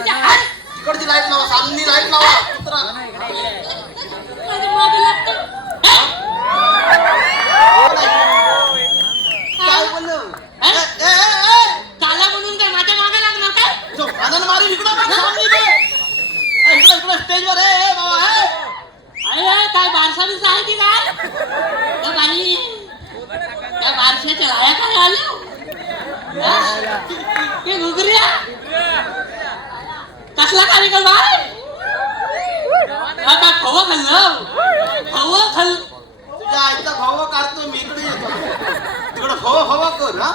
इकडची लाईट लावा, सामनी लाईट लावा. उतरा. काय बोललो? काला म्हणून काय माझ्या मागे लागणार काय? जो आनंद मारी इकडं बघ, सामनी बघ. इकडं इकडं स्टेजवर ए बाबा ए. अरे काय बारसालीच आहे की काय? त्या बाई त्या बारशाच्या लाया काय आल्या? ते घुगऱ्या कसला कार्यक्रम आहे? काय खवं खाल्लं? खवं खाल्लं? तुझ्या आईचा भाव काढतो मी, इकडे येतो. तिकडं फवा फवा कर. हा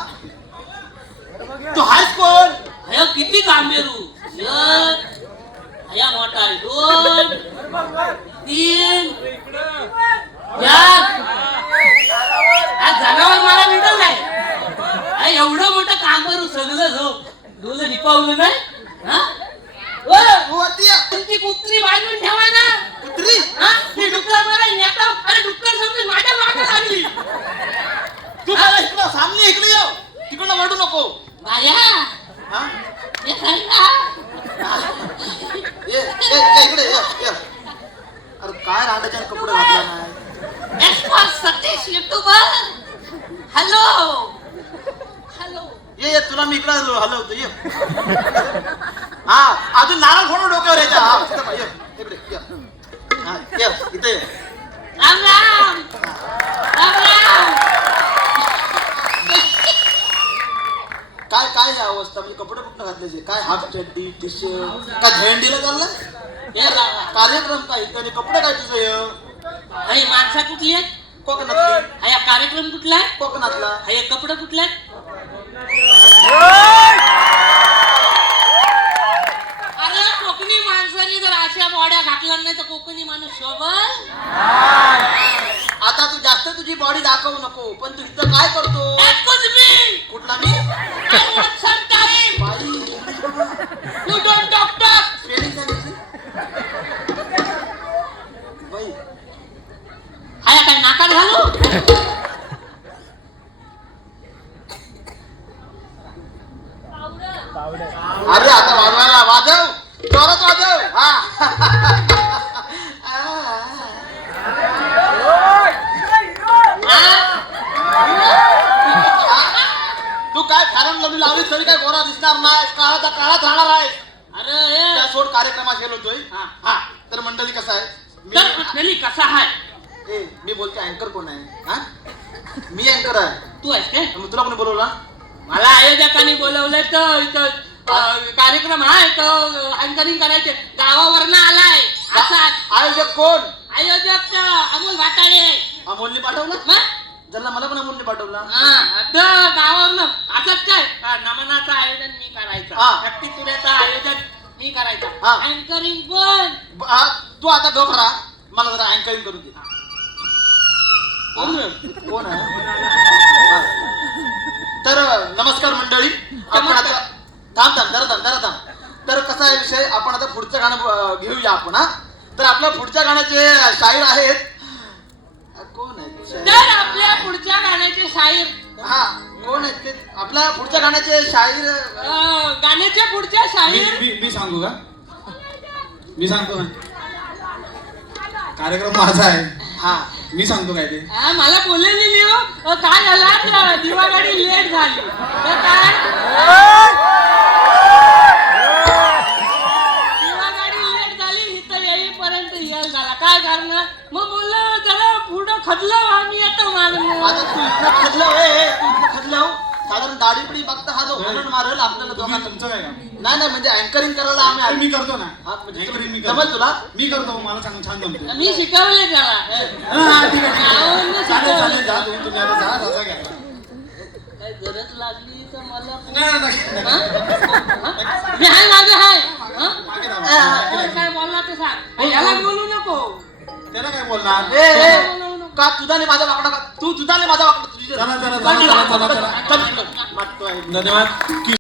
तू हायस कोण? अयो किती कांबेरू या मोठा आहे 2 3 4 जनावर मला भेटल नाही. एवढं मोठं कांबेरू सगळं डोलं निपावलं नाही. वरती ये. तुमची कुत्री बाजून ठेवा ना. कुत्री? मी डुक्कर मला नेता. अरे डुक्कर समजून माझ्या मागे लागली. तू मला इकडं सामने इकडे ये. तिकडं वळू नको. बाया हा हे काय ना? ये इकडे ये. अरे काय रांडाच्या कपडे घातला नाही. Expert Satish YouTuber. Hello hello ये तुला मी इकडे हलवतो. ये हा अजून नारळ फोडून डोक्यावर यायचा. हा तिथं ये इकडे ये. हा ये इथे ये. राम राम राम राम. काय काय ही अवस्था? म्हणजे कपडे कुठं घातल्याचे? काय हाफ चड्डी टी शर्ट काय झेंडीला चालला? हे लावा. कार्यक्रम काय त्याने कपडे काय तुझं हे? हे माणसा कुठली आहेत? कोकणातली. हा कार्यक्रम कुठला आहे? कोकणातला. हे कपडे कुठले आहेत? अरे कोकणी माणसाने जर अशा बॉड्या घातल्या नाही तर कोकणी माणूस शोभल. आता तू जास्त तुझी बॉडी दाखवू नको, पण तू इथं काय करतो? Excuse me. कुठला मी? I want some time. बाई You don't talk talk. Spelling सांगितली बाई. हाया काय नाकात घालू? अरे आता वाजवायला वाजव, जोरात वाजव. हा तू काय फॅरन लवली लावलीस तरी काय गोरा दिसणार नाही. काळाचा काळात राहणार आहे. अरे त्या सोड कार्यक्रमात गेलो होतोय. हा तर मंडळी कसं आहे? तर कसा आहे? मी बोलते अँकर कोण आहे? हा मी अँकर आहे. तू आहेस काय? मग तुला कोणी बोलवला? मला आयोजकांनी बोलवलंय तर इथं कार्यक्रम आहे तर अँकरिंग करायचे. गावावरनं आलाय असा. आयोजक कोण? आयोजक अमोल भाटाळे. अमोलने पाठवलं? मग ज्यांना मला पण अमोलने पाठवला. गावावरनं असंच काय नमनाचं आयोजन मी करायचं. हा. शक्ती तुऱ्याचं आयोजन मी करायचं. हा. अँकरिंग पण तू आता गप राहा, मला जरा अँकरिंग करू दे. कोण आहे? हा. तर नमस्कार मंडळी. आपण आता थांब. तर कसा आहे विषय? आपण आता पुढचं गाणं घेऊया आपण. हा तर आपल्या पुढच्या गाण्याचे शाहीर आहेत. कोण आहेत? तर आपल्या पुढच्या गाण्याचे शाहीर. हा कोण आहेत ते? आपल्या पुढच्या गाण्याचे शाहीर गाण्याच्या पुढच्या शाहीर मी सांगू का? मी सांगतो ना. कार्यक्रम माझा आहे. हा मी सांगतो काय ते. मला बोललेली काय झाला? दिवागाडी लेट झाली तर काय? दिवागाडी लेट झाली इथं येईपर्यंत येल झाला. काय करणार? मग बोललो जरा पुढं खदलो आम्ही येतो मागणं. आता तू इथं खदलं साधारण दाढी पिढी बघता हा जो हरण मारल आपल्याला दोघांना. तुमचं काय काम? नाही म्हणजे अँकरिंग करायला आम्ही मी करतो ना. हा, म्हणजे Anchoring मी जमल तुला? मी करतो. मला छान जमतो. मी शिकवले त्याला. हा, ठीक आहे. आवडलं चालेल शिकवलं. जा तुम्ही आता जा रजा घ्या. काय गरज लागली तर मला नाही, मी हाय माझं हाय. मागे राहा. काय बोलला तर सांग. याला बोलू नको. त्याला काय बोलणार? का तुझाने माझा वाकडा का? तू तुझाने माझा वाकडा तुझी चला. मागतोय. धन्यवाद.